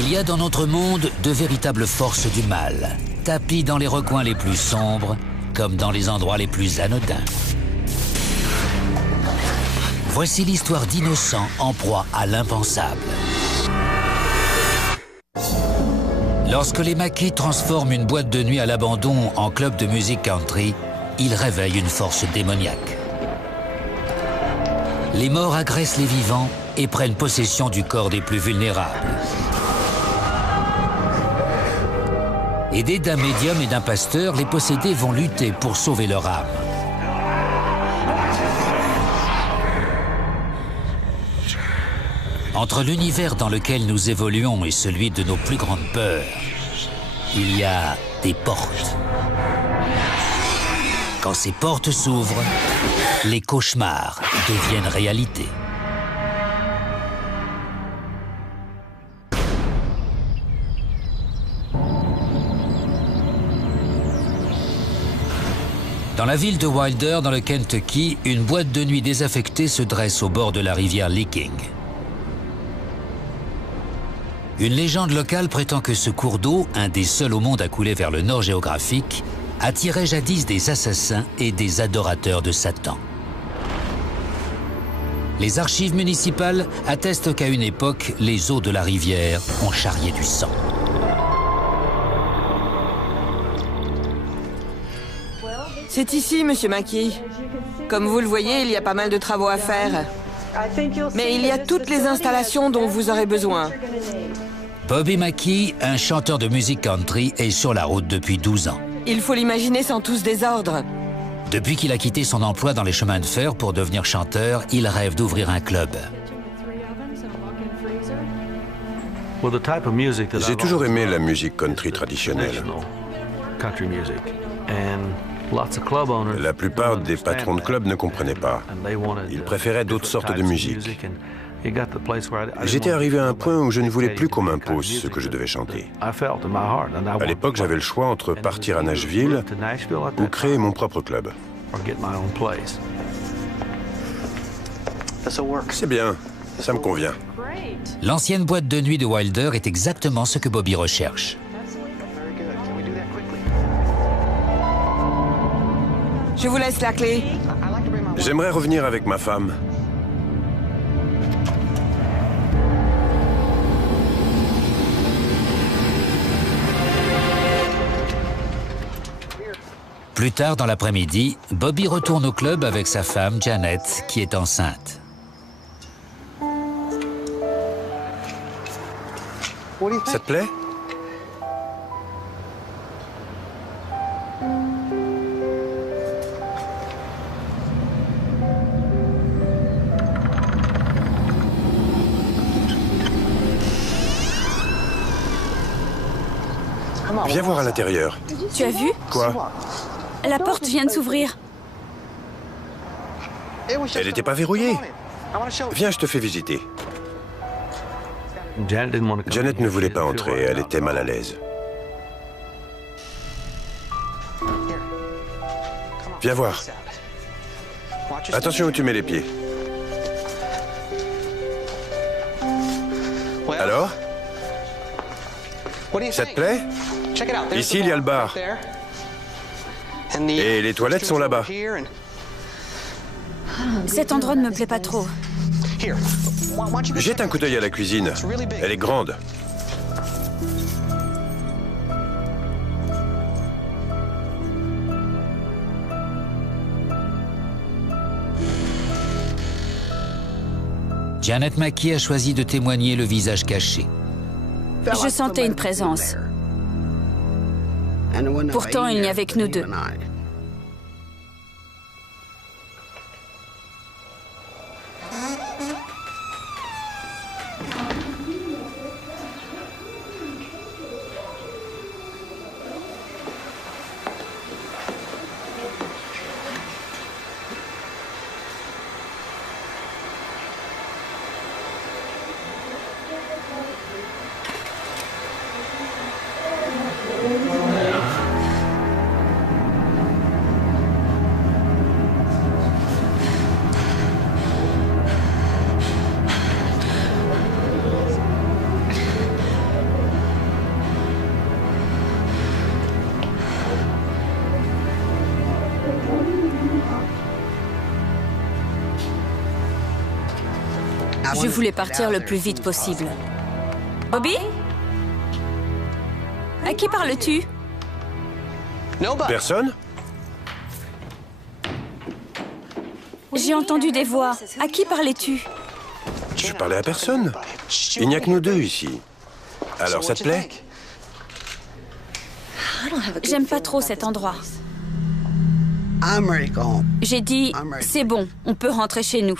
Il y a dans notre monde de véritables forces du mal, tapies dans les recoins les plus sombres, comme dans les endroits les plus anodins. Voici l'histoire d'innocents en proie à l'impensable. Lorsque les Mackey transforment une boîte de nuit à l'abandon en club de musique country, ils réveillent une force démoniaque. Les morts agressent les vivants et prennent possession du corps des plus vulnérables. Aidés d'un médium et d'un pasteur, les possédés vont lutter pour sauver leur âme. Entre l'univers dans lequel nous évoluons et celui de nos plus grandes peurs, il y a des portes. Quand ces portes s'ouvrent, les cauchemars deviennent réalité. Dans la ville de Wilder, dans le Kentucky, une boîte de nuit désaffectée se dresse au bord de la rivière Licking. Une légende locale prétend que ce cours d'eau, un des seuls au monde à couler vers le nord géographique, attirait jadis des assassins et des adorateurs de Satan. Les archives municipales attestent qu'à une époque, les eaux de la rivière ont charrié du sang. C'est ici, Monsieur Mackey. Comme vous le voyez, il y a pas mal de travaux à faire. Mais il y a toutes les installations dont vous aurez besoin. Bobby Mackey, un chanteur de musique country, est sur la route depuis 12 ans. Il faut l'imaginer sans tout ce désordre. Depuis qu'il a quitté son emploi dans les chemins de fer pour devenir chanteur, il rêve d'ouvrir un club. J'ai toujours aimé la musique country traditionnelle. La plupart des patrons de clubs ne comprenaient pas. Ils préféraient d'autres sortes de musique. J'étais arrivé à un point où je ne voulais plus qu'on m'impose ce que je devais chanter. À l'époque, j'avais le choix entre partir à Nashville ou créer mon propre club. C'est bien, ça me convient. L'ancienne boîte de nuit de Wilder est exactement ce que Bobby recherche. Je vous laisse la clé. J'aimerais revenir avec ma femme. Plus tard dans l'après-midi, Bobby retourne au club avec sa femme, Janet, qui est enceinte. Ça te plaît? Viens voir à l'intérieur. Tu as vu? Quoi? La porte vient de s'ouvrir. Elle n'était pas verrouillée. Viens, je te fais visiter. Janet ne voulait pas entrer, elle était mal à l'aise. Viens voir. Attention où tu mets les pieds. Alors? Ça te plaît? Ici, il y a le bar. Et les toilettes sont là-bas. Cet endroit ne me plaît pas trop. Jette un coup d'œil à la cuisine. Elle est grande. Janet Mackey a choisi de témoigner le visage caché. Je sentais une présence. Pourtant, il n'y avait que nous deux. Je voulais partir le plus vite possible. Bobby? À qui parles-tu? Personne? J'ai entendu des voix. À qui parlais-tu? Je parlais à personne. Il n'y a que nous deux ici. Alors, ça te plaît? J'aime pas trop cet endroit. J'ai dit, c'est bon, on peut rentrer chez nous.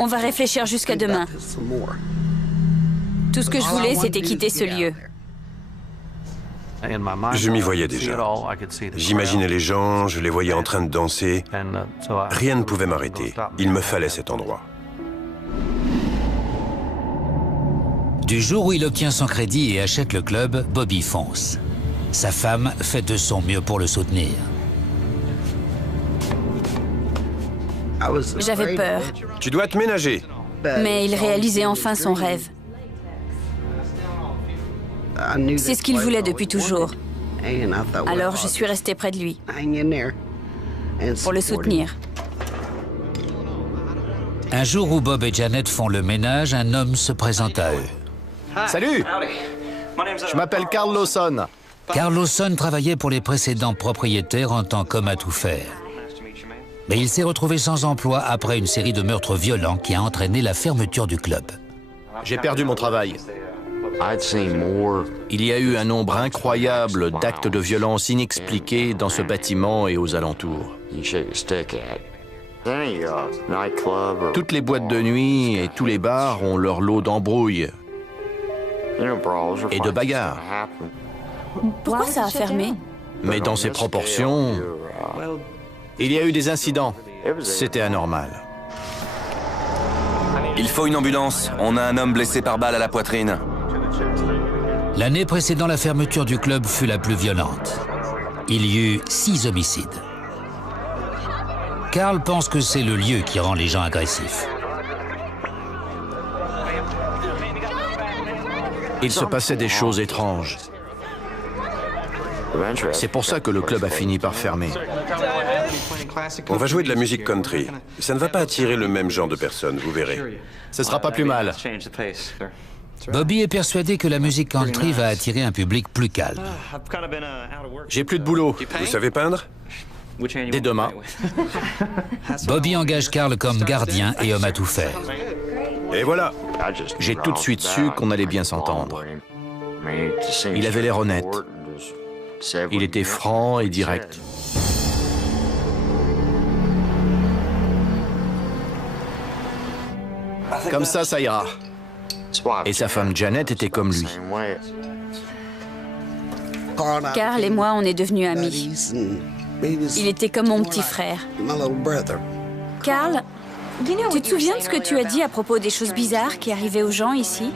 On va réfléchir jusqu'à demain. Tout ce que je voulais, c'était quitter ce lieu. Je m'y voyais déjà. J'imaginais les gens, je les voyais en train de danser. Rien ne pouvait m'arrêter. Il me fallait cet endroit. Du jour où il obtient son crédit et achète le club, Bobby fonce. Sa femme fait de son mieux pour le soutenir. J'avais peur, Tu dois te ménager. mais il réalisait enfin son rêve. C'est ce qu'il voulait depuis toujours. Alors je suis restée près de lui, pour le soutenir. Un jour où Bob et Janet font le ménage, un homme se présente à eux. Salut! Je m'appelle Carl Lawson. Carl Lawson travaillait pour les précédents propriétaires en tant qu'homme à tout faire. Mais il s'est retrouvé sans emploi après une série de meurtres violents qui a entraîné la fermeture du club. J'ai perdu mon travail. Il y a eu un nombre incroyable d'actes de violence inexpliqués dans ce bâtiment et aux alentours. Toutes les boîtes de nuit et tous les bars ont leur lot d'embrouilles et de bagarres. Pourquoi ça a fermé? Mais dans ces proportions, il y a eu des incidents. C'était anormal. Il faut une ambulance. On a un homme blessé par balle à la poitrine. L'année précédant la fermeture du club fut la plus violente. Il y eut 6 homicides. Carl pense que c'est le lieu qui rend les gens agressifs. Il se passait des choses étranges. C'est pour ça que le club a fini par fermer. On va jouer de la musique country. Ça ne va pas attirer le même genre de personnes, vous verrez. Ce sera pas plus mal. Bobby est persuadé que la musique country va attirer un public plus calme. J'ai plus de boulot. Vous savez peindre? Dès demain. Bobby engage Carl comme gardien et homme à tout faire. Et voilà. J'ai tout de suite su qu'on allait bien s'entendre. Il avait l'air honnête. Il était franc et direct. Comme ça ira. Et sa femme Janet était comme lui. Carl et moi, on est devenus amis. Il était comme mon petit frère. Carl, tu te souviens de ce que tu as dit à propos des choses bizarres qui arrivaient aux gens ici?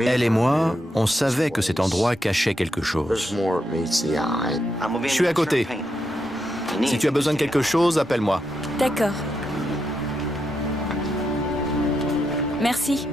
Elle et moi, on savait que cet endroit cachait quelque chose. Je suis à côté. Si tu as besoin de quelque chose, appelle-moi. D'accord. Merci.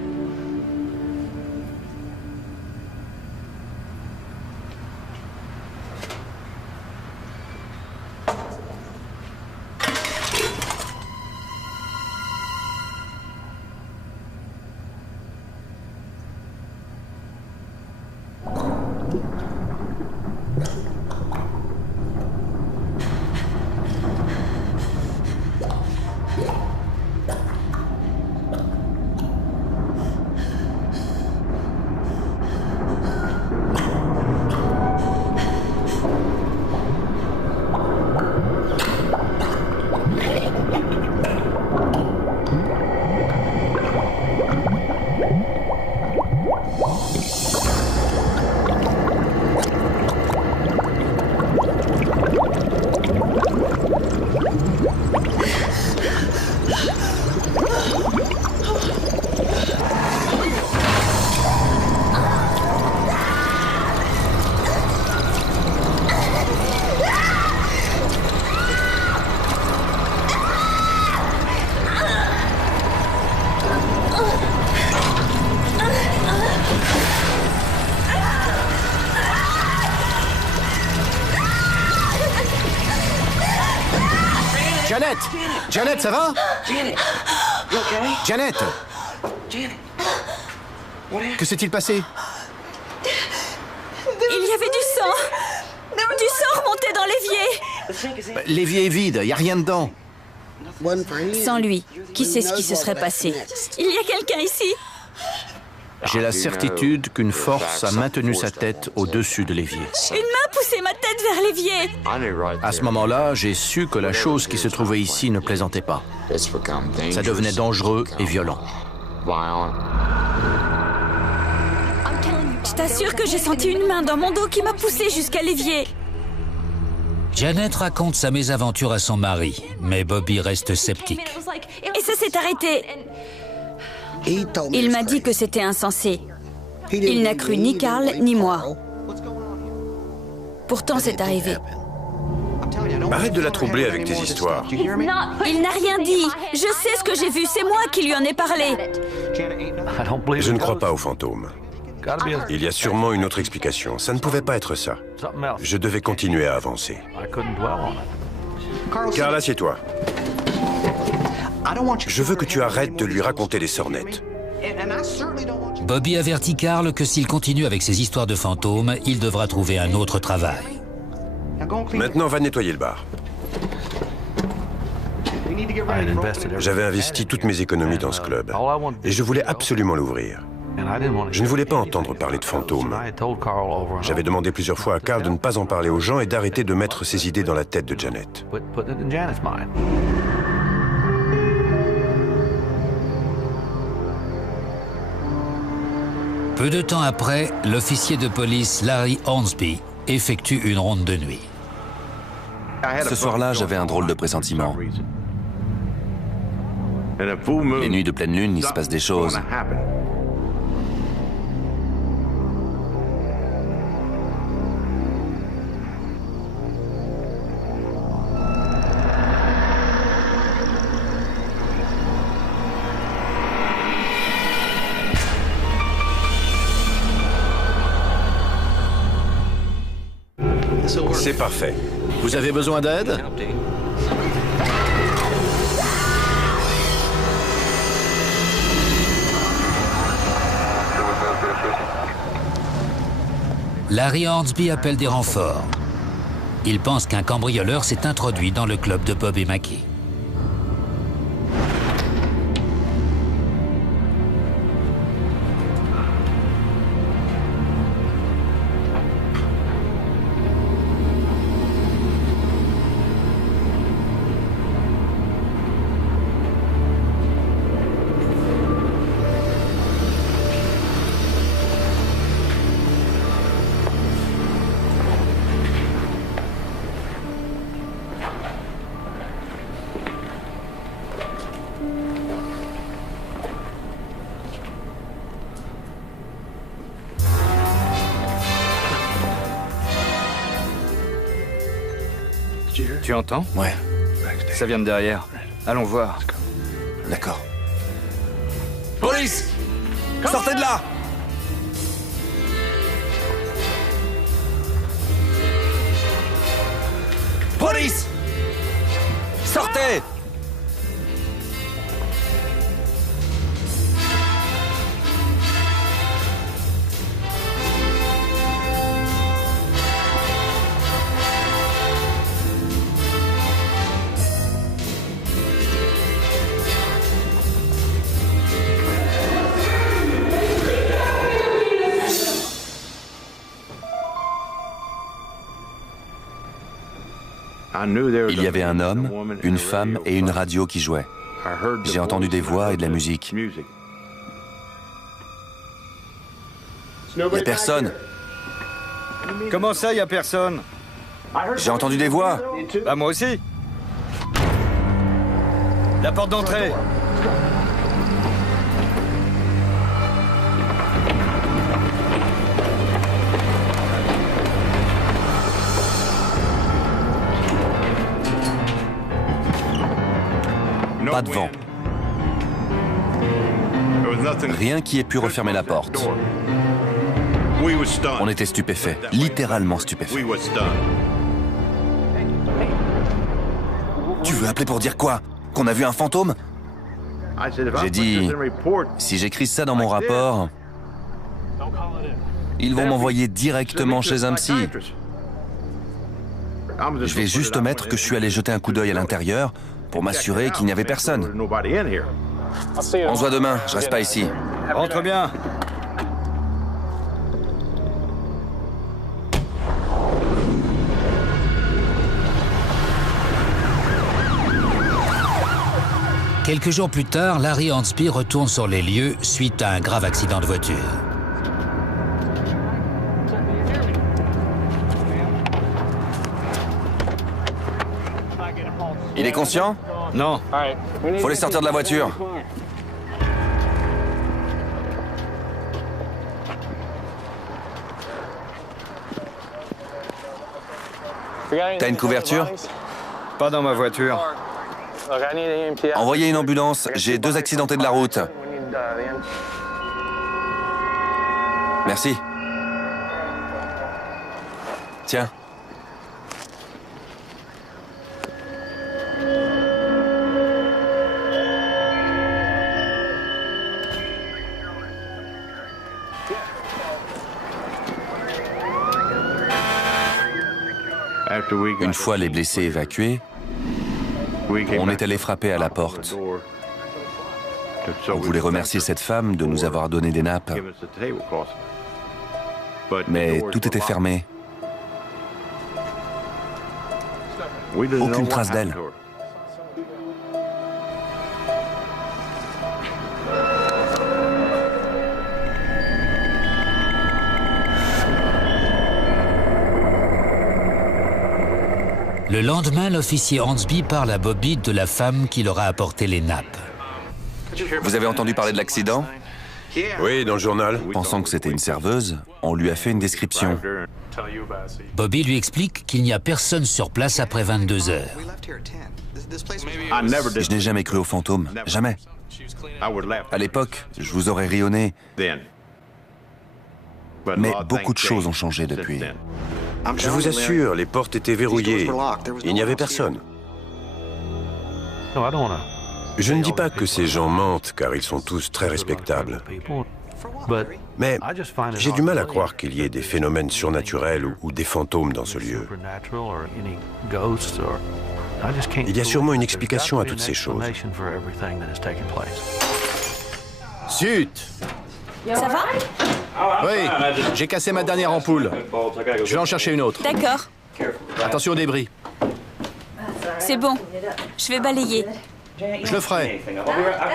Janet! Janet, ça va? Janet! Que s'est-il passé? Il y avait du sang. Du sang remonté dans l'évier. L'évier est vide, il n'y a rien dedans. Sans lui, qui sait ce qui se serait passé? Il y a quelqu'un ici. J'ai la certitude qu'une force a maintenu sa tête au-dessus de l'évier. Une main poussait ma tête vers l'évier. À ce moment-là, j'ai su que la chose qui se trouvait ici ne plaisantait pas. Ça devenait dangereux et violent. Je t'assure que j'ai senti une main dans mon dos qui m'a poussé jusqu'à l'évier. Janet raconte sa mésaventure à son mari, mais Bobby reste sceptique. Et ça s'est arrêté. Il m'a dit que c'était insensé. Il n'a cru ni Carl ni moi. Pourtant, c'est arrivé. Arrête de la troubler avec tes histoires. Il n'a rien dit. Je sais ce que j'ai vu, c'est moi qui lui en ai parlé. Je ne crois pas aux fantômes. Il y a sûrement une autre explication. Ça ne pouvait pas être ça. Je devais continuer à avancer. Carl, assieds-toi. Je veux que tu arrêtes de lui raconter des sornettes. Bobby avertit Carl que s'il continue avec ses histoires de fantômes, il devra trouver un autre travail. Maintenant, va nettoyer le bar. J'avais investi toutes mes économies dans ce club et je voulais absolument l'ouvrir. Je ne voulais pas entendre parler de fantômes. J'avais demandé plusieurs fois à Carl de ne pas en parler aux gens et d'arrêter de mettre ses idées dans la tête de Janet. Peu de temps après, l'officier de police Larry Hornsby effectue une ronde de nuit. Ce soir-là, j'avais un drôle de pressentiment. Les nuits de pleine lune, il se passe des choses. C'est parfait. Vous avez besoin d'aide? Larry Hornsby appelle des renforts. Il pense qu'un cambrioleur s'est introduit dans le club de Bob et Mackie. Tu entends? Ouais. Ça vient de derrière. Allons voir. D'accord. Police! Sortez de là! Police! Sortez! Il y avait un homme, une femme et une radio qui jouaient. J'ai entendu des voix et de la musique. Il n'y a personne. Comment ça, il n'y a personne? J'ai entendu des voix. Bah moi aussi. La porte d'entrée. Pas de vent. Rien qui ait pu refermer la porte. On était stupéfaits, littéralement stupéfaits. Tu veux appeler pour dire quoi? Qu'on a vu un fantôme? J'ai dit, si j'écris ça dans mon rapport, ils vont m'envoyer directement chez un psy. Je vais juste mettre que je suis allé jeter un coup d'œil à l'intérieur pour m'assurer qu'il n'y avait personne. On se voit demain, je reste pas ici. Rentre bien. Quelques jours plus tard, Larry Hornsby retourne sur les lieux suite à un grave accident de voiture. Il est conscient? Non. Faut les sortir de la voiture. T'as une couverture? Pas dans ma voiture. Envoyez une ambulance, j'ai 2 accidentés de la route. Merci. Tiens. Une fois les blessés évacués, on est allé frapper à la porte. On voulait remercier cette femme de nous avoir donné des nappes. Mais tout était fermé. Aucune trace d'elle. Le lendemain, l'officier Hornsby parle à Bobby de la femme qui leur a apporté les nappes. Vous avez entendu parler de l'accident? Oui, dans le journal. Pensant que c'était une serveuse, on lui a fait une description. Bobby lui explique qu'il n'y a personne sur place après 22 heures. Je n'ai jamais cru aux fantômes, jamais. À l'époque, je vous aurais ri au nez. Mais beaucoup de choses ont changé depuis. Je vous assure, les portes étaient verrouillées. Il n'y avait personne. Je ne dis pas que ces gens mentent, car ils sont tous très respectables. Mais j'ai du mal à croire qu'il y ait des phénomènes surnaturels ou des fantômes dans ce lieu. Il y a sûrement une explication à toutes ces choses. Zut! Ça va? Oui, j'ai cassé ma dernière ampoule. Je vais en chercher une autre. D'accord. Attention aux débris. C'est bon. Je vais balayer. Je le ferai.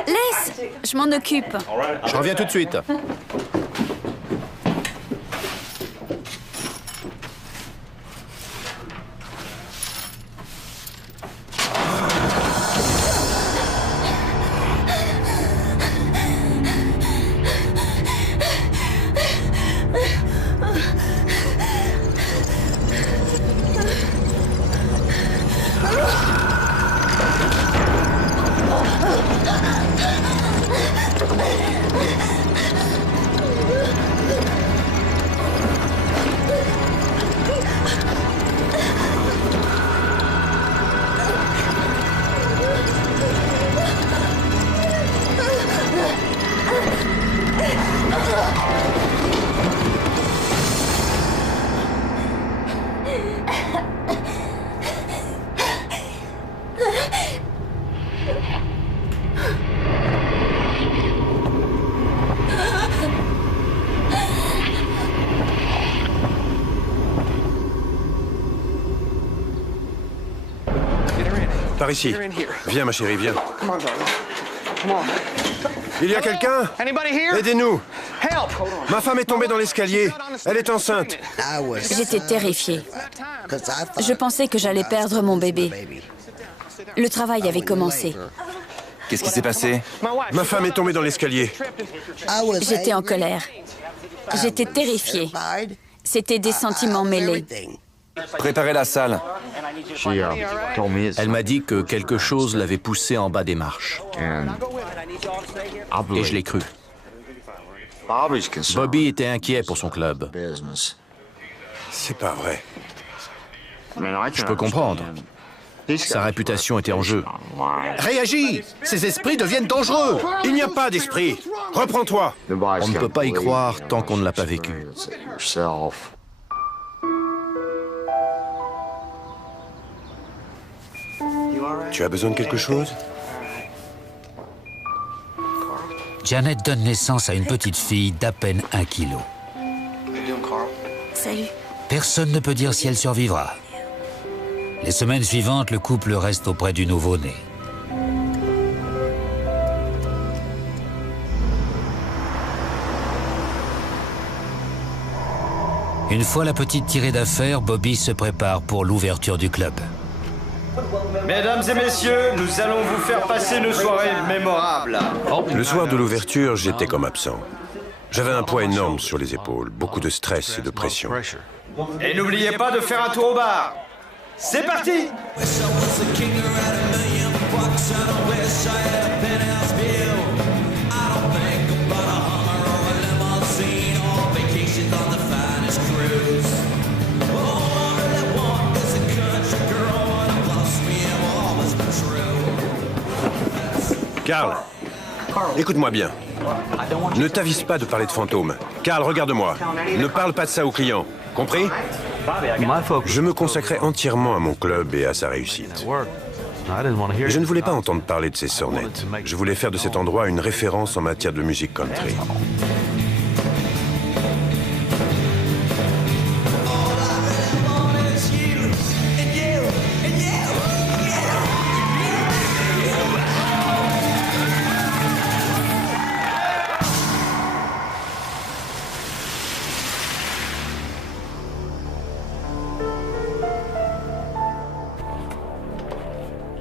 Laisse! Je m'en occupe. Je reviens tout de suite. Par ici. Viens, ma chérie, viens. Il y a quelqu'un? Aidez-nous! Ma femme est tombée dans l'escalier. Elle est enceinte. J'étais terrifiée. Je pensais que j'allais perdre mon bébé. Le travail avait commencé. Qu'est-ce qui s'est passé? Ma femme est tombée dans l'escalier. J'étais en colère. J'étais terrifiée. C'était des sentiments mêlés. Préparez la salle. Elle m'a dit que quelque chose l'avait poussée en bas des marches. Et je l'ai cru. Bobby était inquiet pour son club. C'est pas vrai. Je peux comprendre. Sa réputation était en jeu. Réagis! Ces esprits deviennent dangereux! Il n'y a pas d'esprit. Reprends-toi. On ne peut pas y croire tant qu'on ne l'a pas vécu. Tu as besoin de quelque chose? Janet donne naissance à une petite fille d'à peine 1 kilo. Salut. Personne ne peut dire si elle survivra. Les semaines suivantes, le couple reste auprès du nouveau-né. Une fois la petite tirée d'affaire, Bobby se prépare pour l'ouverture du club. Mesdames et messieurs, nous allons vous faire passer une soirée mémorable. Le soir de l'ouverture, j'étais comme absent. J'avais un poids énorme sur les épaules, beaucoup de stress et de pression. Et n'oubliez pas de faire un tour au bar. C'est parti! Carl, écoute-moi bien. Ne t'avise pas de parler de fantômes. Carl, regarde-moi. Ne parle pas de ça aux clients. Compris? Je me consacrais entièrement à mon club et à sa réussite. Je ne voulais pas entendre parler de ces sornettes. Je voulais faire de cet endroit une référence en matière de musique country.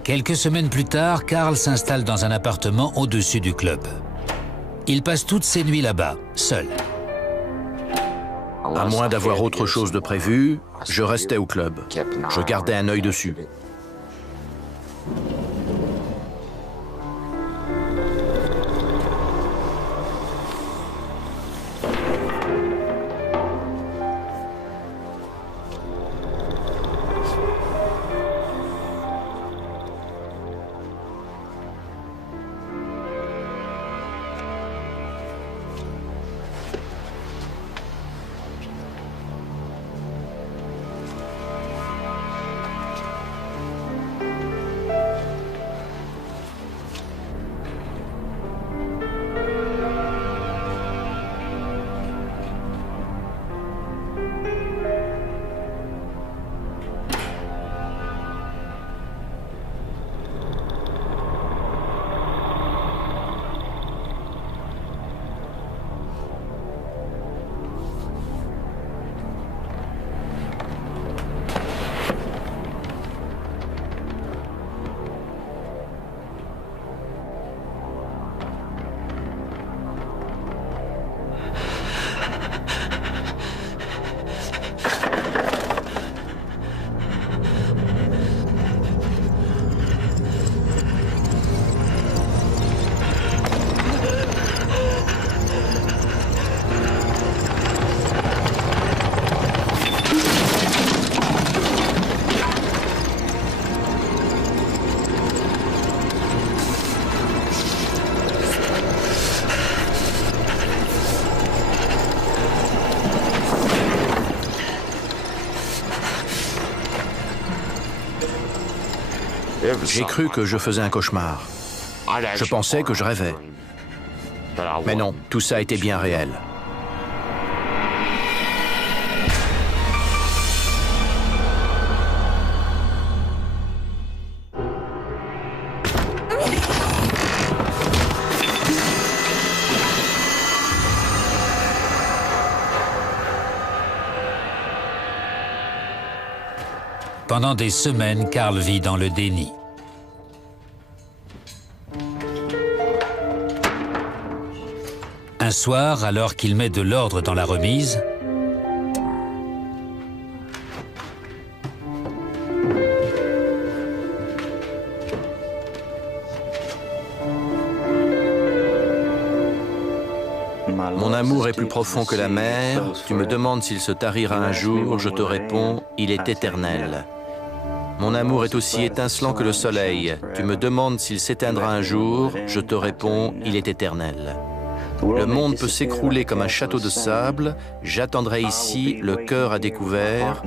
Quelques semaines plus tard, Carl s'installe dans un appartement au-dessus du club. Il passe toutes ses nuits là-bas, seul. À moins d'avoir autre chose de prévu, je restais au club. Je gardais un œil dessus. J'ai cru que je faisais un cauchemar. Je pensais que je rêvais. Mais non, tout ça était bien réel. Pendant des semaines, Carl vit dans le déni. Un soir, alors qu'il met de l'ordre dans la remise, Mon amour est plus profond que la mer. Tu me demandes s'il se tarira un jour, je te réponds, il est éternel. Mon amour est aussi étincelant que le soleil. Tu me demandes s'il s'éteindra un jour, je te réponds, il est éternel. Le monde peut s'écrouler comme un château de sable, j'attendrai ici, le cœur à découvert.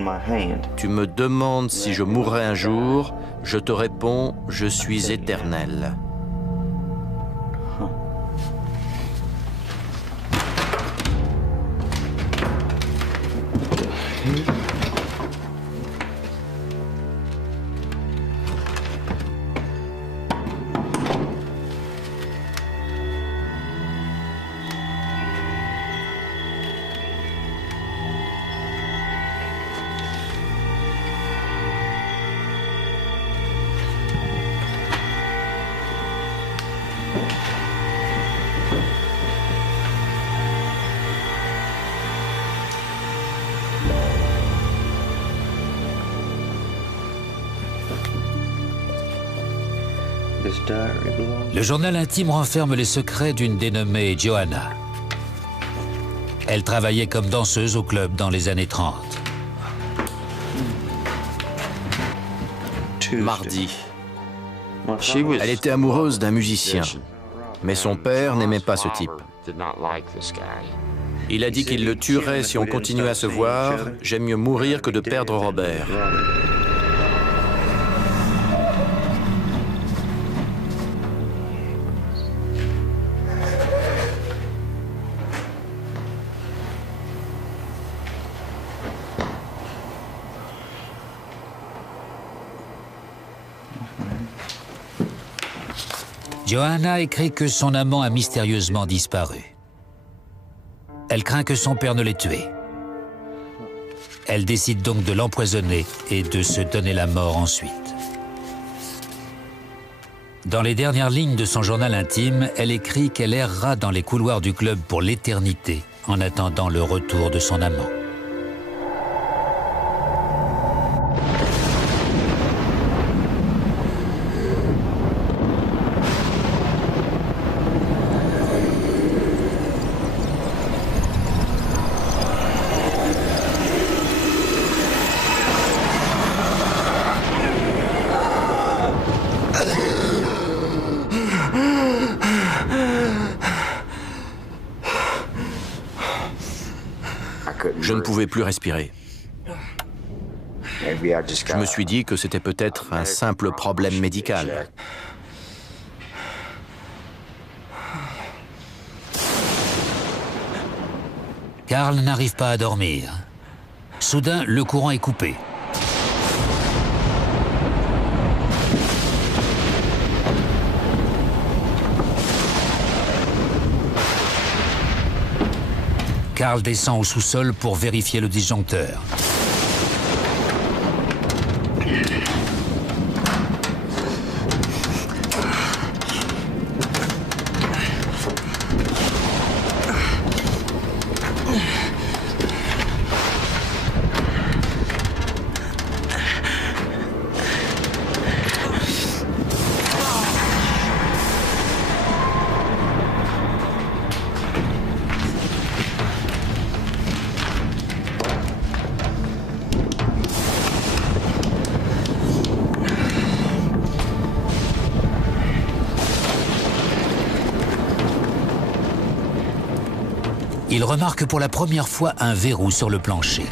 Tu me demandes si je mourrai un jour, je te réponds, je suis éternel. Le journal intime renferme les secrets d'une dénommée Johanna. Elle travaillait comme danseuse au club dans les années 30. Mardi. Elle était amoureuse d'un musicien, mais son père n'aimait pas ce type. Il a dit qu'il le tuerait si on continuait à se voir. J'aime mieux mourir que de perdre Robert. Johanna écrit que son amant a mystérieusement disparu. Elle craint que son père ne l'ait tué. Elle décide donc de l'empoisonner et de se donner la mort ensuite. Dans les dernières lignes de son journal intime, elle écrit qu'elle errera dans les couloirs du club pour l'éternité en attendant le retour de son amant. Je ne pouvais plus respirer. Je me suis dit que c'était peut-être un simple problème médical. Carl n'arrive pas à dormir. Soudain, le courant est coupé. Carl descend au sous-sol pour vérifier le disjoncteur. Il remarque pour la première fois un verrou sur le plancher.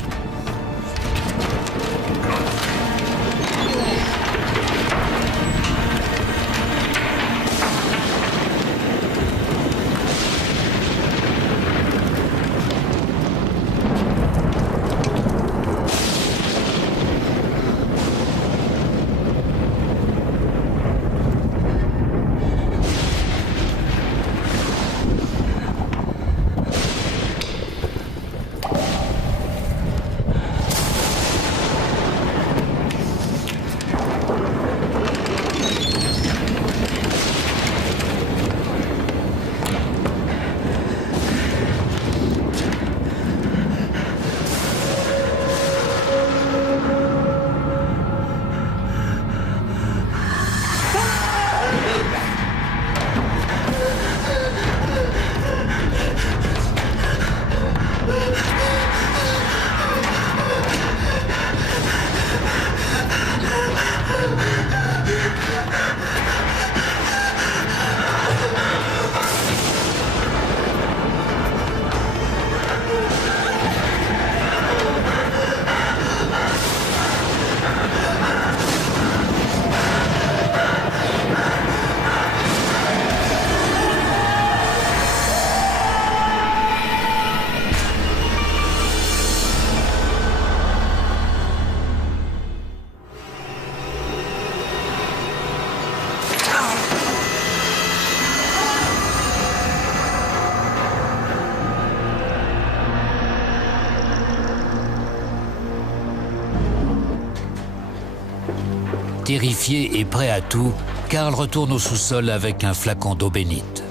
Terrifié et prêt à tout, Carl retourne au sous-sol avec un flacon d'eau bénite.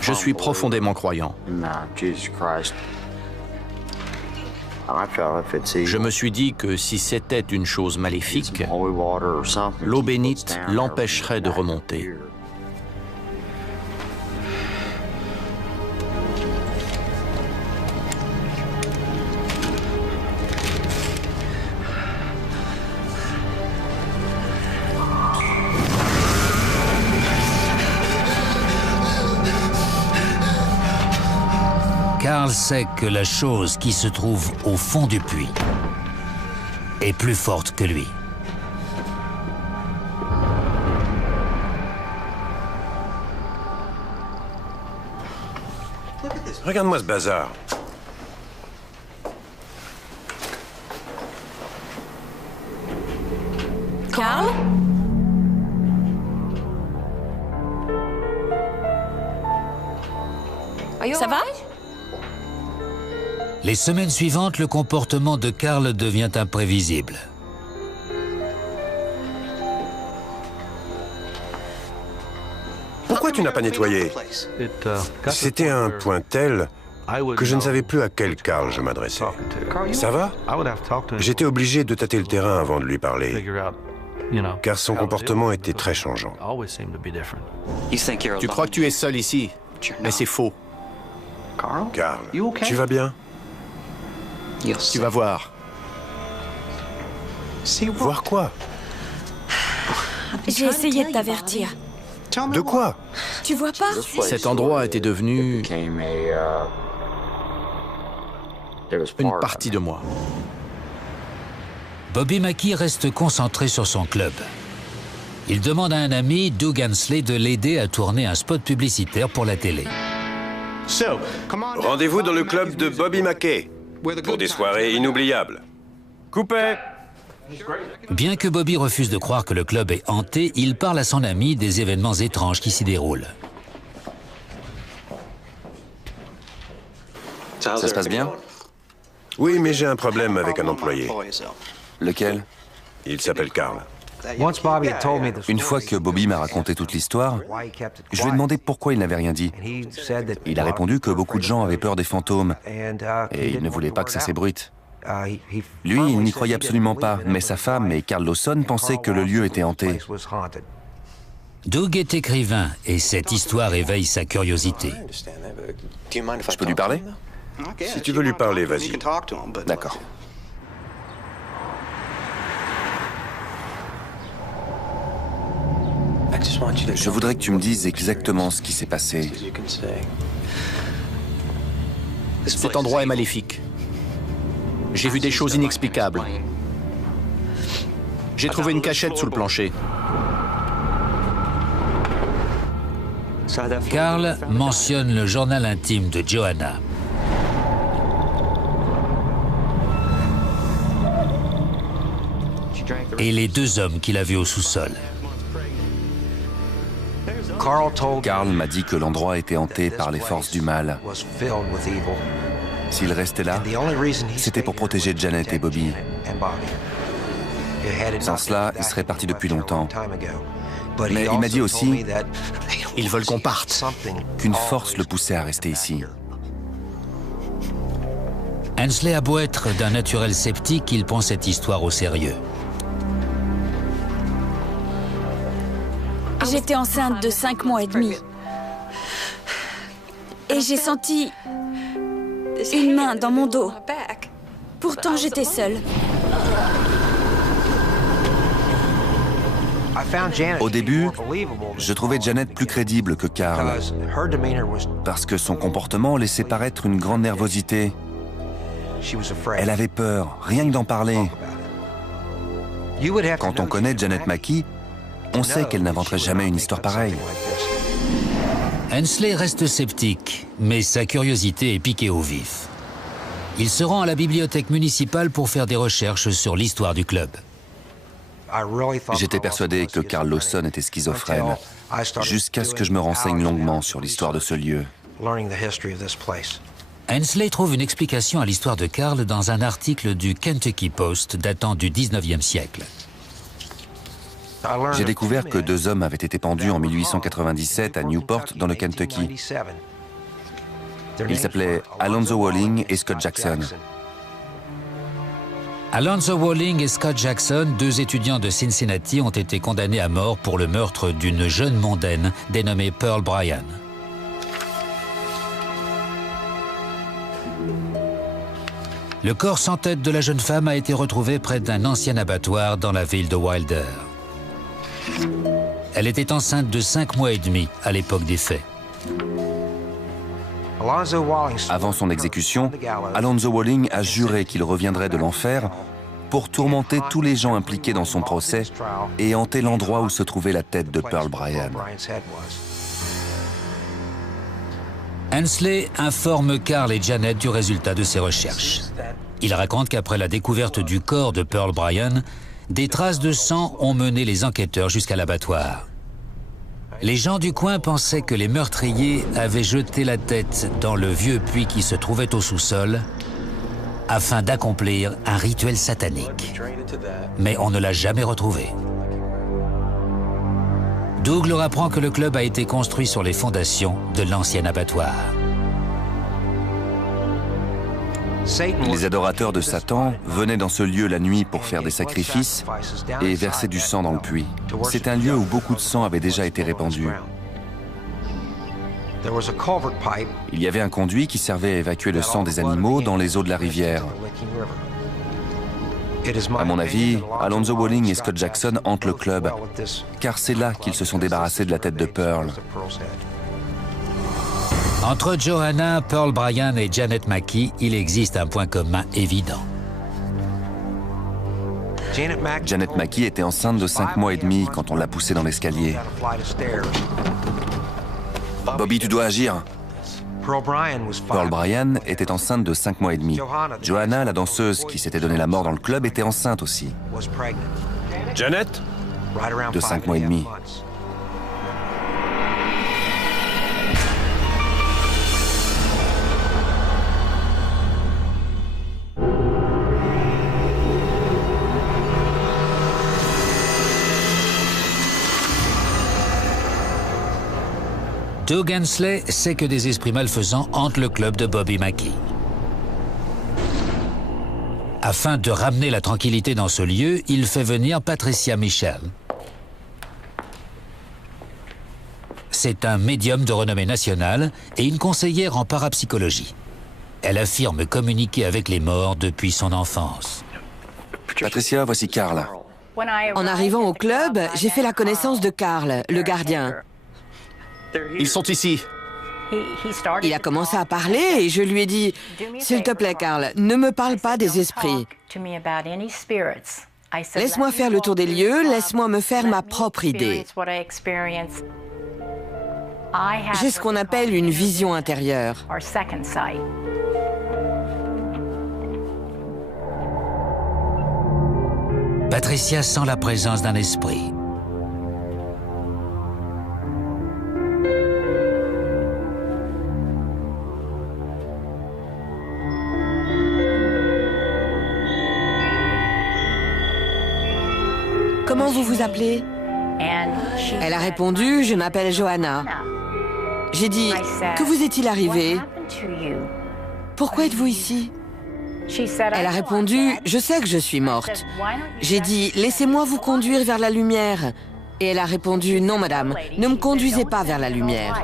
Je suis profondément croyant. Je me suis dit que si c'était une chose maléfique, l'eau bénite l'empêcherait de remonter. Carl sait que la chose qui se trouve au fond du puits est plus forte que lui. Regarde-moi ce bazar. Carl? Ça va? Les semaines suivantes, le comportement de Carl devient imprévisible. Pourquoi tu n'as pas nettoyé? C'était un point tel que je ne savais plus à quel Carl je m'adressais. Ça va? J'étais obligé de tâter le terrain avant de lui parler, car son comportement était très changeant. Tu crois que tu es seul ici, mais c'est faux. Carl, tu vas bien? Tu vas voir. Voir quoi? J'ai essayé de t'avertir. De quoi? Tu vois pas? Cet endroit était devenu une partie de moi. Bobby Mackey reste concentré sur son club. Il demande à un ami, Doug Hensley, de l'aider à tourner un spot publicitaire pour la télé. Rendez-vous dans le club de Bobby Mackey pour des soirées inoubliables. Coupé! Bien que Bobby refuse de croire que le club est hanté, il parle à son ami des événements étranges qui s'y déroulent. Ça se passe bien? Oui, mais j'ai un problème avec un employé. Lequel? Il s'appelle Carl. Une fois que Bobby m'a raconté toute l'histoire, je lui ai demandé pourquoi il n'avait rien dit. Il a répondu que beaucoup de gens avaient peur des fantômes et il ne voulait pas que ça s'ébruite. Lui, il n'y croyait absolument pas, mais sa femme et Carl Lawson pensaient que le lieu était hanté. Doug est écrivain et cette histoire éveille sa curiosité. Je peux lui parler? Si tu veux lui parler, vas-y. D'accord. Je voudrais que tu me dises exactement ce qui s'est passé. Cet endroit est maléfique. J'ai vu des choses inexplicables. J'ai trouvé une cachette sous le plancher. Carl mentionne le journal intime de Johanna. Et les deux hommes qu'il a vus au sous-sol. Carl m'a dit que l'endroit était hanté par les forces du mal. S'il restait là, c'était pour protéger Janet et Bobby. Sans cela, il serait parti depuis longtemps. Mais il m'a dit aussi Ils veulent qu'on parte. qu'une force le poussait à rester ici. Hensley a beau être d'un naturel sceptique, il prend cette histoire au sérieux. J'étais enceinte de 5 mois et demi. Et j'ai senti une main dans mon dos. Pourtant, j'étais seule. Au début, je trouvais Janet plus crédible que Carl, parce que son comportement laissait paraître une grande nervosité. Elle avait peur, rien que d'en parler. Quand on connaît Janet Mackey, on sait qu'elle n'inventerait jamais une histoire pareille. Hensley reste sceptique, mais sa curiosité est piquée au vif. Il se rend à la bibliothèque municipale pour faire des recherches sur l'histoire du club. J'étais persuadé que Carl Lawson était schizophrène, jusqu'à ce que je me renseigne longuement sur l'histoire de ce lieu. Hensley trouve une explication à l'histoire de Carl dans un article du Kentucky Post datant du 19e siècle. J'ai découvert que 2 hommes avaient été pendus en 1897 à Newport, dans le Kentucky. Ils s'appelaient Alonzo Walling et Scott Jackson. Alonzo Walling et Scott Jackson, 2 étudiants de Cincinnati, ont été condamnés à mort pour le meurtre d'une jeune mondaine dénommée Pearl Bryan. Le corps sans tête de la jeune femme a été retrouvé près d'un ancien abattoir dans la ville de Wilder. Elle était enceinte de 5 mois et demi à l'époque des faits. Avant son exécution, Alonzo Walling a juré qu'il reviendrait de l'enfer pour tourmenter tous les gens impliqués dans son procès et hanter l'endroit où se trouvait la tête de Pearl Bryan. Hensley informe Carl et Janet du résultat de ses recherches. Il raconte qu'après la découverte du corps de Pearl Bryan, des traces de sang ont mené les enquêteurs jusqu'à l'abattoir. Les gens du coin pensaient que les meurtriers avaient jeté la tête dans le vieux puits qui se trouvait au sous-sol afin d'accomplir un rituel satanique. Mais on ne l'a jamais retrouvé. Doug leur apprend que le club a été construit sur les fondations de l'ancien abattoir. Les adorateurs de Satan venaient dans ce lieu la nuit pour faire des sacrifices et verser du sang dans le puits. C'est un lieu où beaucoup de sang avait déjà été répandu. Il y avait un conduit qui servait à évacuer le sang des animaux dans les eaux de la rivière. À mon avis, Alonzo Walling et Scott Jackson hantent le club, car c'est là qu'ils se sont débarrassés de la tête de Pearl. Entre Johanna, Pearl Bryan et Janet Mackey, il existe un point commun évident. Janet Mackey était enceinte de 5 mois et demi quand on l'a poussée dans l'escalier. Bobby, tu dois agir. Pearl Bryan était enceinte de 5 mois et demi. Johanna, la danseuse qui s'était donné la mort dans le club, était enceinte aussi. Janet? De 5 mois et demi. Doug Hensley sait que des esprits malfaisants hantent le club de Bobby Mackey. Afin de ramener la tranquillité dans ce lieu, il fait venir Patricia Michel. C'est un médium de renommée nationale et une conseillère en parapsychologie. Elle affirme communiquer avec les morts depuis son enfance. Patricia, voici Carl. En arrivant au club, j'ai fait la connaissance de Carl, le gardien. Ils sont ici. Il a commencé à parler et je lui ai dit « S'il te plaît, Carl, ne me parle pas des esprits. Laisse-moi faire le tour des lieux, laisse-moi me faire ma propre idée. J'ai ce qu'on appelle une vision intérieure. Patricia sent la présence d'un esprit. Comment vous vous appelez? Elle a répondu, je m'appelle Johanna. J'ai dit, que vous est-il arrivé? Pourquoi êtes-vous ici? Elle a répondu, je sais que je suis morte. J'ai dit, laissez-moi vous conduire vers la lumière. Et elle a répondu, non madame, ne me conduisez pas vers la lumière.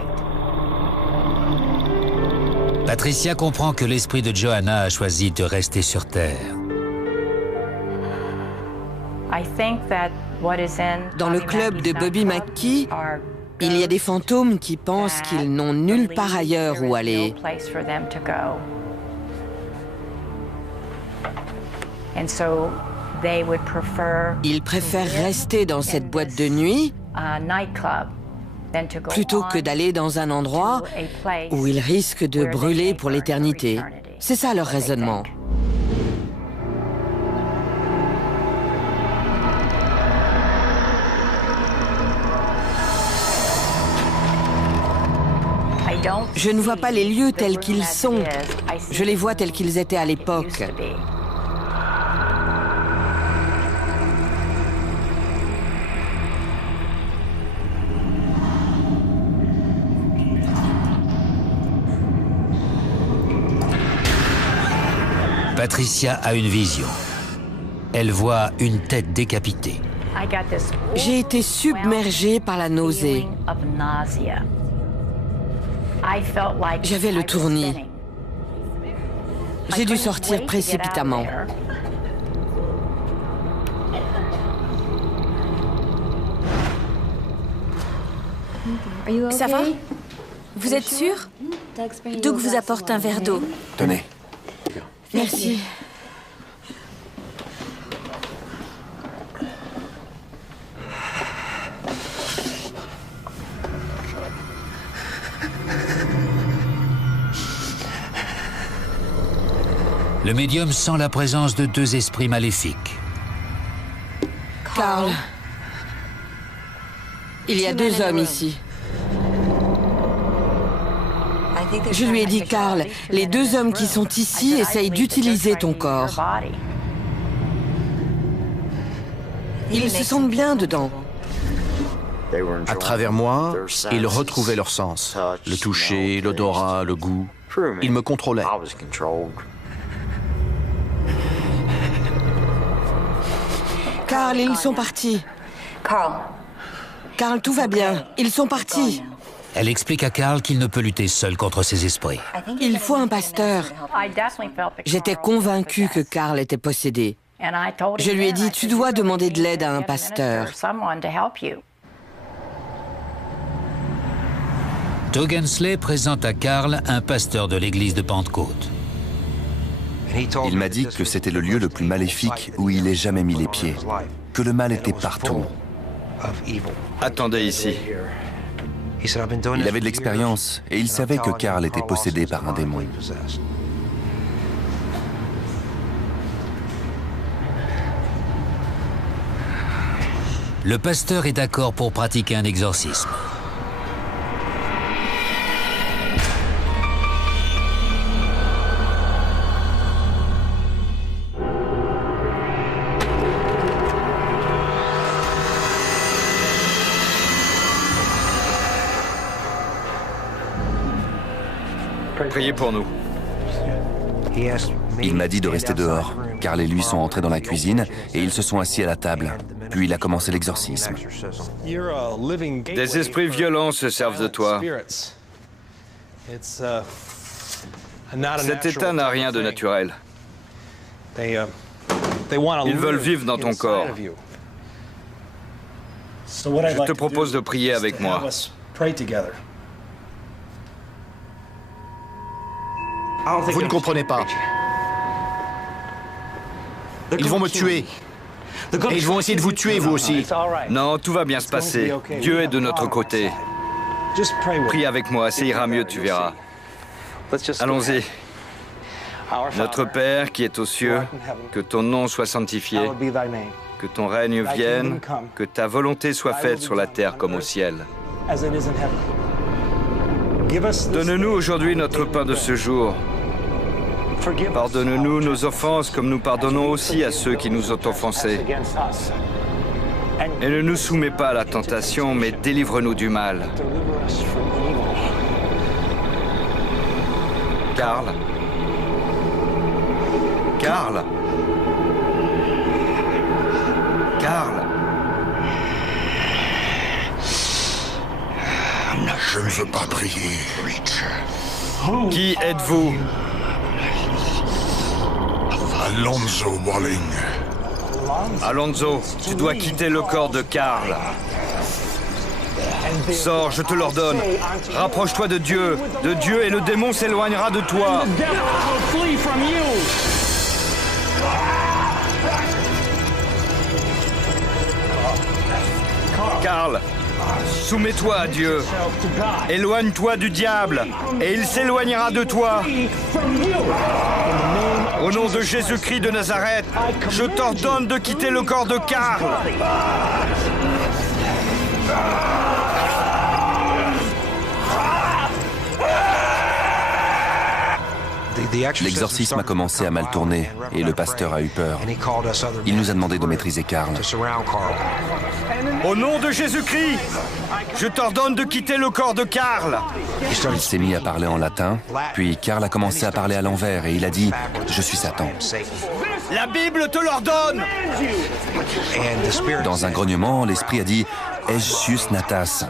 Patricia comprend que l'esprit de Johanna a choisi de rester sur Terre. Dans le club de Bobby Mackey, il y a des fantômes qui pensent qu'ils n'ont nulle part ailleurs où aller. Ils préfèrent rester dans cette boîte de nuit plutôt que d'aller dans un endroit où ils risquent de brûler pour l'éternité. C'est ça leur raisonnement. Je ne vois pas les lieux tels qu'ils sont. Je les vois tels qu'ils étaient à l'époque. Patricia a une vision. Elle voit une tête décapitée. J'ai été submergée par la nausée. J'avais le tournis. J'ai dû sortir précipitamment. Ça va? Vous êtes sûr? Doug vous apporte un verre d'eau. Tenez. Merci. Le médium sent la présence de deux esprits maléfiques. Carl, il y a deux hommes ici. Je lui ai dit, Carl, les deux hommes qui sont ici essayent d'utiliser ton corps. Ils se sentent bien dedans. À travers moi, ils retrouvaient leur sens. Le toucher, l'odorat, le goût. Ils me contrôlaient. Carl, ils sont partis. Carl, tout va bien. Ils sont partis. Elle explique à Carl qu'il ne peut lutter seul contre ces esprits. Il faut un pasteur. J'étais convaincue que Carl était possédé. Je lui ai dit, tu dois demander de l'aide à un pasteur. Doug Hensley présente à Carl un pasteur de l'église de Pentecôte. Il m'a dit que c'était le lieu le plus maléfique où il ait jamais mis les pieds, que le mal était partout. Attendez ici. Il avait de l'expérience et il savait que Carl était possédé par un démon. Le pasteur est d'accord pour pratiquer un exorcisme. Priez pour nous. Il m'a dit de rester dehors. Carl et lui sont entrés dans la cuisine et ils se sont assis à la table. Puis il a commencé l'exorcisme. Des esprits violents se servent de toi. Cet état n'a rien de naturel. Ils veulent vivre dans ton corps. Je te propose de prier avec moi. Vous ne comprenez pas. Ils vont me tuer. Et ils vont essayer de vous tuer, vous aussi. Non, tout va bien se passer. Dieu est de notre côté. Prie avec moi, ça ira mieux, tu verras. Allons-y. Notre Père qui est aux cieux, que ton nom soit sanctifié, que ton règne vienne, que ta volonté soit faite sur la terre comme au ciel. Donne-nous aujourd'hui notre pain de ce jour. Pardonne-nous nos offenses comme nous pardonnons aussi à ceux qui nous ont offensés. Et ne nous soumets pas à la tentation, mais délivre-nous du mal. Carl. Carl. Carl. Je ne veux pas prier. Qui êtes-vous? Alonzo Walling. Alonzo, tu dois quitter le corps de Carl. Sors, je te l'ordonne. Rapproche-toi de Dieu et le démon s'éloignera de toi. Carl, soumets-toi à Dieu. Éloigne-toi du diable et il s'éloignera de toi. Au nom de Jésus-Christ de Nazareth, je t'ordonne de quitter le corps de Carl. L'exorcisme a commencé à mal tourner et le pasteur a eu peur. Il nous a demandé de maîtriser Karl. Au nom de Jésus-Christ, je t'ordonne de quitter le corps de Karl. Il s'est mis à parler en latin, puis Karl a commencé à parler à l'envers et il a dit « Je suis Satan ». La Bible te l'ordonne. Dans un grognement, l'esprit a dit « Ejus natas ».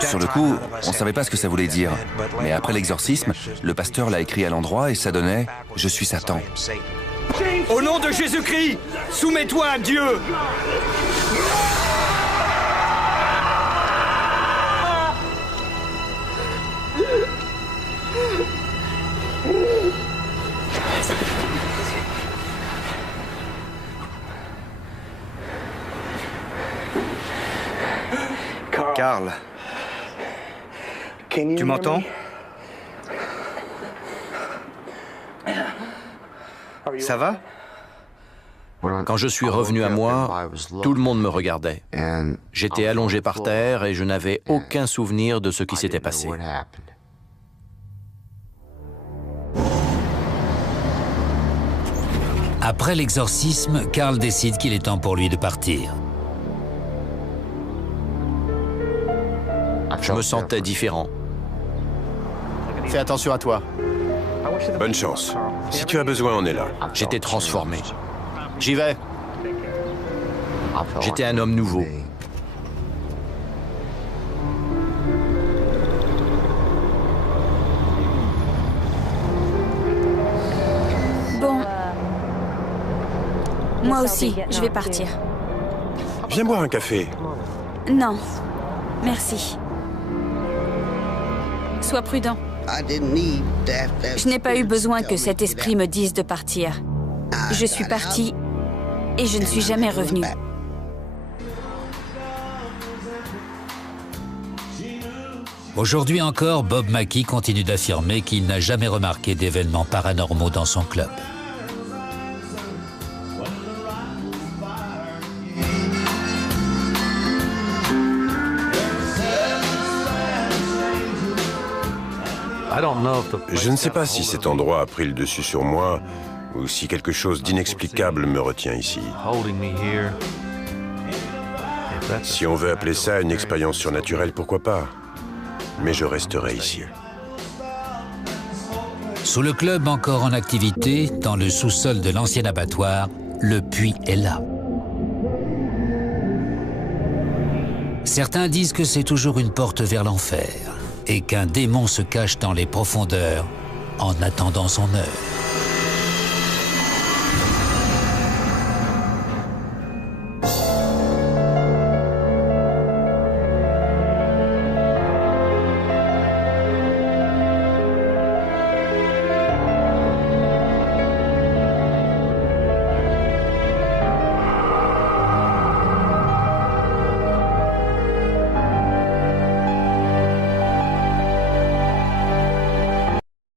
Sur le coup, on ne savait pas ce que ça voulait dire. Mais après l'exorcisme, le pasteur l'a écrit à l'endroit et ça donnait « Je suis Satan ». Au nom de Jésus-Christ, soumets-toi à Dieu. Karl, tu m'entends? Ça va? Quand je suis revenu à moi, tout le monde me regardait. J'étais allongé par terre et je n'avais aucun souvenir de ce qui s'était passé. Après l'exorcisme, Karl décide qu'il est temps pour lui de partir. Je me sentais différent. Fais attention à toi. Bonne chance. Si tu as besoin, on est là. J'étais transformé. J'y vais. J'étais un homme nouveau. Bon. Moi aussi, je vais partir. Viens boire un café. Non, merci. Sois prudent. Je n'ai pas eu besoin que cet esprit me dise de partir. Je suis partie et je ne suis jamais revenue. Aujourd'hui encore, Bob Mackie continue d'affirmer qu'il n'a jamais remarqué d'événements paranormaux dans son club. Je ne sais pas si cet endroit a pris le dessus sur moi ou si quelque chose d'inexplicable me retient ici. Si on veut appeler ça une expérience surnaturelle, pourquoi pas? Mais je resterai ici. Sous le club encore en activité, dans le sous-sol de l'ancien abattoir, le puits est là. Certains disent que c'est toujours une porte vers l'enfer et qu'un démon se cache dans les profondeurs en attendant son heure.